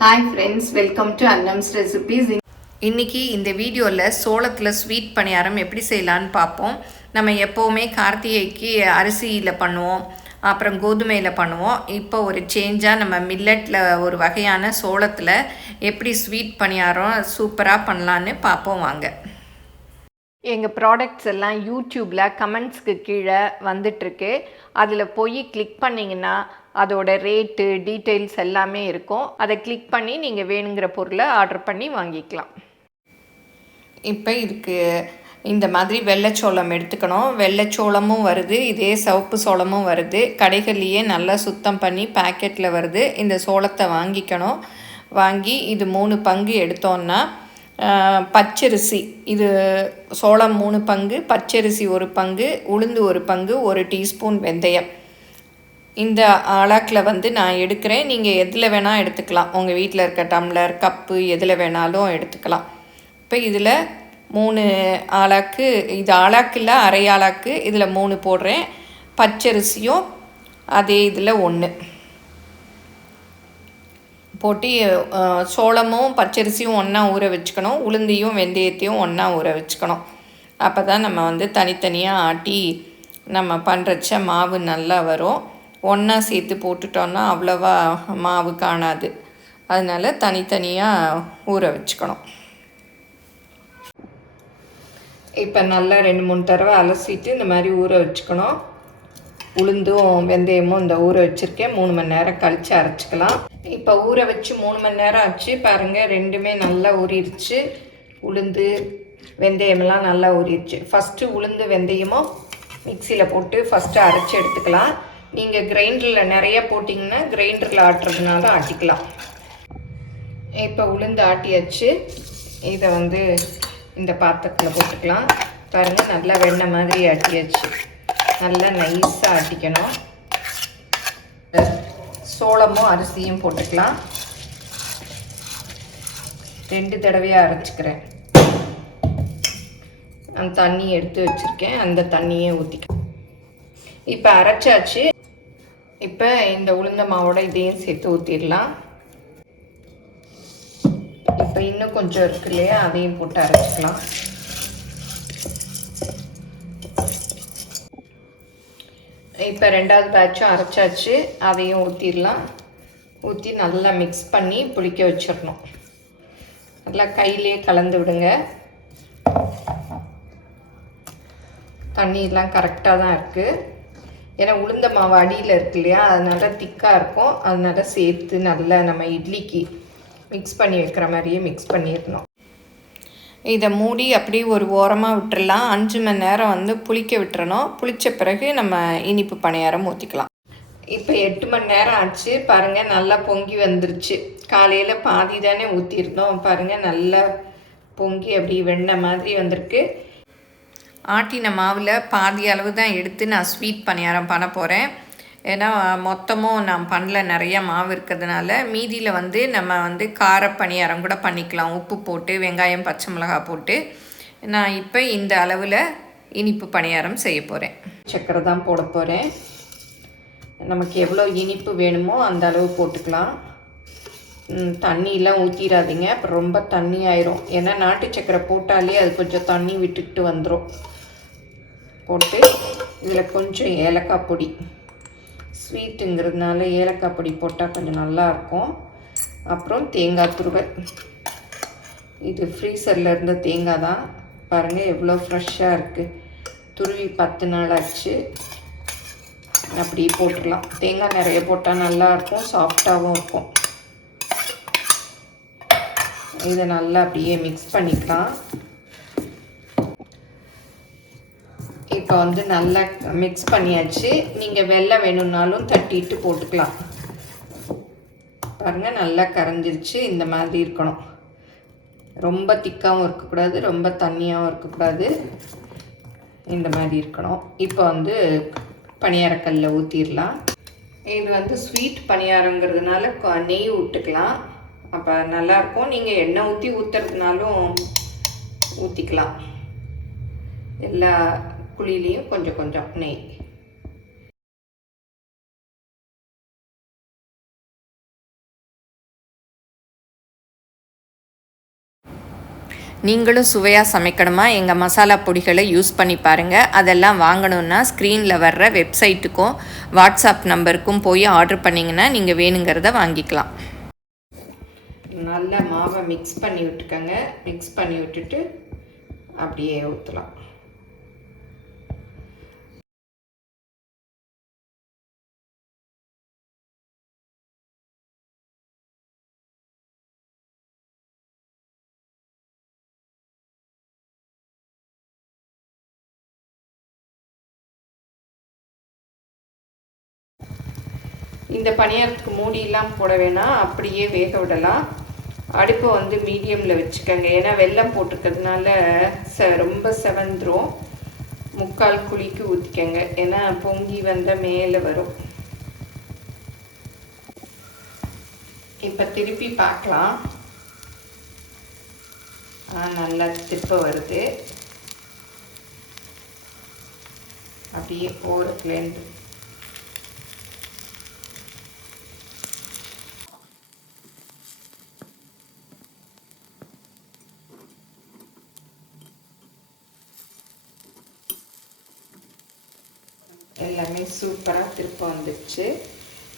Hi friends, welcome to Annam's recipes. இன்றைக்கி இந்த வீடியோவில் சோளத்தில் ஸ்வீட் பணியாரம் எப்படி செய்யலான்னு பார்ப்போம். நம்ம எப்போவுமே கார்த்திகைக்கு அரிசியில் பண்ணுவோம், அப்புறம் கோதுமையில் பண்ணுவோம். இப்போ ஒரு சேஞ்சாக நம்ம மில்லட்டில் ஒரு வகையான சோளத்தில் எப்படி ஸ்வீட் பணியாரம் சூப்பராக பண்ணலான்னு பார்ப்போம் வாங்க. எங்கள் ப்ராடக்ட்ஸ் எல்லாம் யூடியூப்பில் கமெண்ட்ஸ்க்கு கீழே வந்துட்டுருக்கு. அதில் போய் கிளிக் பண்ணிங்கன்னா அதோட ரேட்டு டீட்டெயில்ஸ் எல்லாமே இருக்கும். அதை கிளிக் பண்ணி நீங்கள் வேணுங்கிற பொருளை ஆர்டர் பண்ணி வாங்கிக்கலாம். இப்போ இதுக்கு இந்த மாதிரி வெள்ளைச்சோளம் எடுத்துக்கணும். வெள்ளைச்சோளமும் வருது, இதே சிவப்பு சோளமும் வருது. கடைகள்லேயே நல்லா சுத்தம் பண்ணி பேக்கெட்டில் வருது. இந்த சோளத்தை வாங்கிக்கணும். வாங்கி இது 3 பங்கு எடுத்தோன்னா பச்சரிசி, இது சோளம் 3 பங்கு, பச்சரிசி 1 பங்கு, உளுந்து 1 பங்கு, 1 டீஸ்பூன் வெந்தயம். இந்த அளக்கில் நான் எடுக்கிறேன். நீங்கள் எதில் வேணால் எடுத்துக்கலாம். உங்கள் வீட்டில் இருக்க டம்ளர், கப்பு எதில் வேணாலும் எடுத்துக்கலாம். இப்போ இதில் 3 ஆளாக்கு, இது ஆளாக்கு இல்லை அரை ஆளாக்கு, இதில் 3 போடுறேன். பச்சரிசியும் அதே இதில் 1 போட்டு சோளமும் பச்சரிசியும் ஒன்றா ஊற வச்சுக்கணும். உளுந்தையும் வெந்தயத்தையும் ஒன்றா ஊற வச்சுக்கணும். அப்போ தான் நம்ம தனித்தனியாக ஆட்டி நம்ம பண்ணுறச்ச மாவு நல்லா வரும். ஒன்றா சேர்த்து போட்டுட்டோன்னா அவ்வளோவா மாவு காணாது. அதனால் தனித்தனியாக ஊற வச்சுக்கணும். இப்போ நல்லா 2-3 தடவை அலசிட்டு இந்த மாதிரி ஊற வச்சுக்கணும். உளுந்தும் வெந்தயமும் இந்த ஊற வச்சுருக்கேன். 3 மணி நேரம் கழித்து அரைச்சிக்கலாம். இப்போ ஊற வச்சு 3 மணி நேரம் ஆச்சு. பாருங்கள், ரெண்டுமே நல்லா ஊறிடுச்சு. உளுந்து வெந்தயமெல்லாம் நல்லா ஊறிடுச்சு. ஃபஸ்ட்டு உளுந்து வெந்தயமும் மிக்சியில் போட்டு ஃபஸ்ட்டு அரைச்சி எடுத்துக்கலாம். நீங்கள் கிரைண்டரில் நிறைய போட்டிங்கன்னா கிரைண்டரில் ஆட்டுறதுனால ஆட்டிக்கலாம். இப்போ உளுந்து ஆட்டியாச்சு. இதை இந்த பாத்திரத்தில் போட்டுக்கலாம். பாருங்கள், நல்லா வெண்ணெய் மாதிரி ஆட்டியாச்சு. நல்லா நைஸாக ஆட்டிக்கணும். சோளமும் அரிசியும் போட்டுக்கலாம். 2 தடவையாக அரைச்சிக்கிறேன். அந்த தண்ணி எடுத்து வச்சுருக்கேன், அந்த தண்ணியே ஊற்றிக்கலாம். இப்போ அரைச்சாச்சு. இப்போ இந்த உளுந்த மாவோட இதையும் சேர்த்து ஊற்றிடலாம். இப்போ இன்னும் கொஞ்சம் இருக்கு இல்லையா, அதையும் போட்டு அரைச்சிக்கலாம். இப்போ 2வது பேட்சும் அரைச்சாச்சு. அதையும் ஊற்றிடலாம். ஊற்றி நல்லா மிக்ஸ் பண்ணி புளிக்க வச்சிடணும். நல்லா கையிலே கலந்து விடுங்க. தண்ணியெல்லாம் கரெக்டாக தான் இருக்குது. ஏன்னா உளுந்த மாவு அடியில் இருக்கு இல்லையா, அதனால திக்காக இருக்கும். அதனால சேர்த்து நல்லா நம்ம இட்லிக்கு மிக்ஸ் பண்ணி வைக்கிற மாதிரியே மிக்ஸ் பண்ணிடணும். இதை மூடி அப்படியே ஒரு ஓரமாக விட்டுறலாம். 5 மணி நேரம் புளிக்க விட்டுறணும். புளித்த பிறகு நம்ம இனிப்பு பணியாரம் ஊற்றிக்கலாம். இப்போ 8 மணி நேரம் ஆச்சு. பாருங்கள், நல்லா பொங்கி வந்துருச்சு. காலையில் பாதி தானே ஊற்றிருந்தோம். பாருங்கள், நல்லா பொங்கி அப்படி வெண்ணெய் மாதிரி வந்திருக்கு. ஆட்டின மாவில் பாதி அளவு தான் எடுத்து நான் ஸ்வீட் பணியாரம் பண்ண போகிறேன். ஏன்னா மொத்தமும் நான் பண்ணல, நிறையா மாவு இருக்கிறதுனால. மீதியில் நம்ம கார பணியாரம் கூட பண்ணிக்கலாம். உப்பு போட்டு வெங்காயம் பச்சை மிளகாய் போட்டு. நான் இப்போ இந்த அளவில் இனிப்பு பணியாரம் செய்ய போகிறேன். சக்கரை தான் போட போகிறேன். நமக்கு எவ்வளோ இனிப்பு வேணுமோ அந்த அளவு போட்டுக்கலாம். தண்ணியெலாம் ஊற்றிடாதீங்க, அப்புறம் ரொம்ப தண்ணி ஆயிரும். ஏன்னா நாட்டு சக்கரை போட்டாலே அது கொஞ்சம் தண்ணி விட்டுக்கிட்டு வந்துடும். போட்டு இதில் கொஞ்சம் ஏலக்காய் பொடி, ஸ்வீட்டுங்கிறதுனால ஏலக்காய் பொடி போட்டால் கொஞ்சம் நல்லாயிருக்கும். அப்புறம் தேங்காய் துருவல். இது ஃப்ரீசரில் இருந்த தேங்காய் தான். பாருங்கள், எவ்வளோ ஃப்ரெஷ்ஷாக இருக்குது. துருவி 10 நாள் ஆச்சு. அப்படி போட்டுடலாம். தேங்காய் நிறைய போட்டால் நல்லாயிருக்கும், சாஃப்டாகவும் இருக்கும். இதை நல்லா அப்படியே மிக்ஸ் பண்ணிக்கலாம். இப்போ நல்லா மிக்ஸ் பண்ணியாச்சு. நீங்கள் வெல்லம் வேணும்னாலும் தட்டிட்டு போட்டுக்கலாம். பாருங்கள், நல்லா கரைஞ்சிருச்சு. இந்த மாதிரி இருக்கணும். ரொம்ப திக்காகவும் இருக்கக்கூடாது, ரொம்ப தண்ணியாகவும் இருக்கக்கூடாது. இந்த மாதிரி இருக்கணும். இப்போ பணியாரக்கல்லில் ஊற்றிடலாம். இது ஸ்வீட் பணியாரங்கிறதுனால நெய் விட்டுக்கலாம். அப்போ நல்லாயிருக்கும். நீங்கள் எண்ணெய் ஊற்றி ஊற்றுறதுனாலும் ஊற்றிக்கலாம். எல்லா குழியிலையும் கொஞ்சம் கொஞ்சம் நெய். நீங்களும் சுவையாக சமைக்கணுமா எங்கள் மசாலா பொடிகளை யூஸ் பண்ணி பாருங்கள். அதெல்லாம் வாங்கணுன்னா ஸ்க்ரீனில் வர்ற வெப்சைட்டுக்கும் வாட்ஸ்அப் நம்பருக்கும் போய் ஆர்டர் பண்ணிங்கன்னா நீங்கள் வேணுங்கிறத வாங்கிக்கலாம். நல்லா மாவை மிக்ஸ் பண்ணி விட்டுக்கோங்க. மிக்ஸ் பண்ணி விட்டுட்டு அப்படியே ஊற்றலாம். இந்த பணியாரத்துக்கு மூடியெல்லாம் போட வேணாம், அப்படியே வேக விடலாம். அடுப்பை வந்து மீடியமில் வச்சுக்கோங்க. ஏன்னா வெல்லம் போட்டிருக்கிறதுனால ரொம்ப செவந்துரும். முக்கால் குழிக்கு ஊற்றிக்கங்க. ஏன்னா பொங்கி வந்தால் மேலே வரும். இப்போ திருப்பி பார்க்கலாம். நல்லா திருப்ப வருது. அப்படியே ஓரத்துலேருந்து எல்லாமே சூப்பராக திருப்ப வந்துடுச்சு.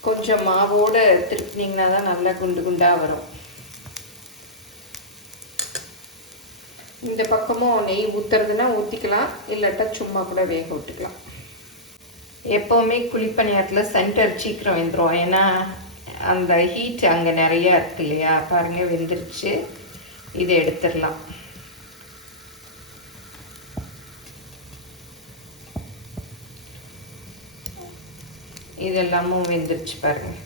கொஞ்சம் மாவோடு திருப்பினீங்கன்னா தான் நல்லா குண்டு குண்டாக வரும். இந்த பக்கமும் நெய் ஊற்றுறதுன்னா ஊற்றிக்கலாம், இல்லாட்டா சும்மா கூட வேக விட்டுக்கலாம். எப்போவுமே குழிப்பணியாரத்தில் சென்டர் சீக்கிரம் வெந்துடும். ஏன்னா அந்த ஹீட் அங்கே நிறையா இருக்கு இல்லையா. பாருங்கள் வெந்துருச்சு. இதை எடுத்துடலாம். இதெல்லாமும் வெந்துருச்சு பாருங்கள்.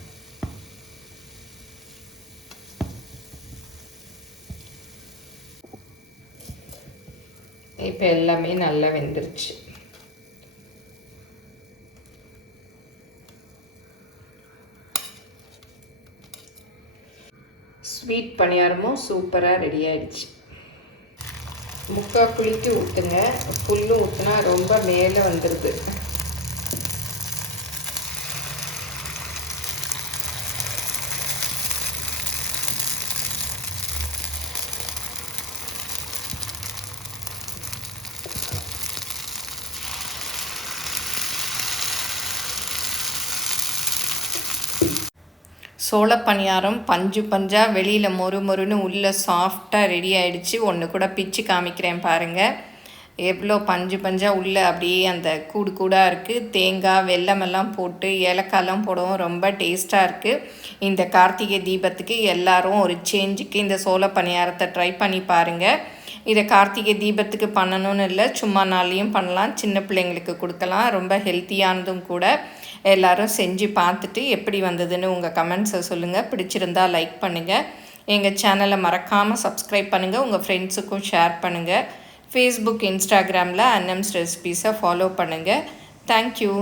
இப்போ எல்லாமே நல்லா வெந்துருச்சு. ஸ்வீட் பணியாரமும் சூப்பராக ரெடி ஆயிடுச்சு. முக்கால் குழிக்கு ஊற்றுங்க. ஃபுல்லும் ஊற்றுனா ரொம்ப மேலே வந்துடுது. சோள பணியாரம் பஞ்சு பஞ்சாக வெளியில் மொறு மொறுன்னு உள்ளே சாஃப்டாக ரெடி ஆகிடுச்சு. ஒன்று கூட பிச்சு காமிக்கிறேன் பாருங்கள். எவ்வளோ பஞ்சு பஞ்சாக உள்ளே அப்படியே அந்த கூடு கூடாக இருக்குது. தேங்காய் வெல்லமெல்லாம் போட்டு ஏலக்காயெல்லாம் போடவும் ரொம்ப டேஸ்ட்டாக இருக்குது. இந்த கார்த்திகை தீபத்துக்கு எல்லோரும் ஒரு சேஞ்சுக்கு இந்த சோள பணியாரத்தை ட்ரை பண்ணி பாருங்கள். இதை கார்த்திகை தீபத்துக்கு பண்ணணும்னு இல்லை, சும்மா நாளையும் பண்ணலாம். சின்ன பிள்ளைங்களுக்கு கொடுக்கலாம். ரொம்ப ஹெல்த்தியானதும் கூட. எல்லோரும் செஞ்சு பார்த்துட்டு எப்படி வந்ததுன்னு உங்கள் கமெண்ட்ஸை சொல்லுங்கள். பிடிச்சிருந்தா லைக் பண்ணுங்கள். எங்கள் சேனலை மறக்காமல் சப்ஸ்கிரைப் பண்ணுங்கள். உங்கள் ஃப்ரெண்ட்ஸுக்கும் ஷேர் பண்ணுங்கள். ஃபேஸ்புக் இன்ஸ்டாகிராமில் அன்னம்ஸ் ரெசிபீஸை ஃபாலோ பண்ணுங்கள். தேங்க்யூ.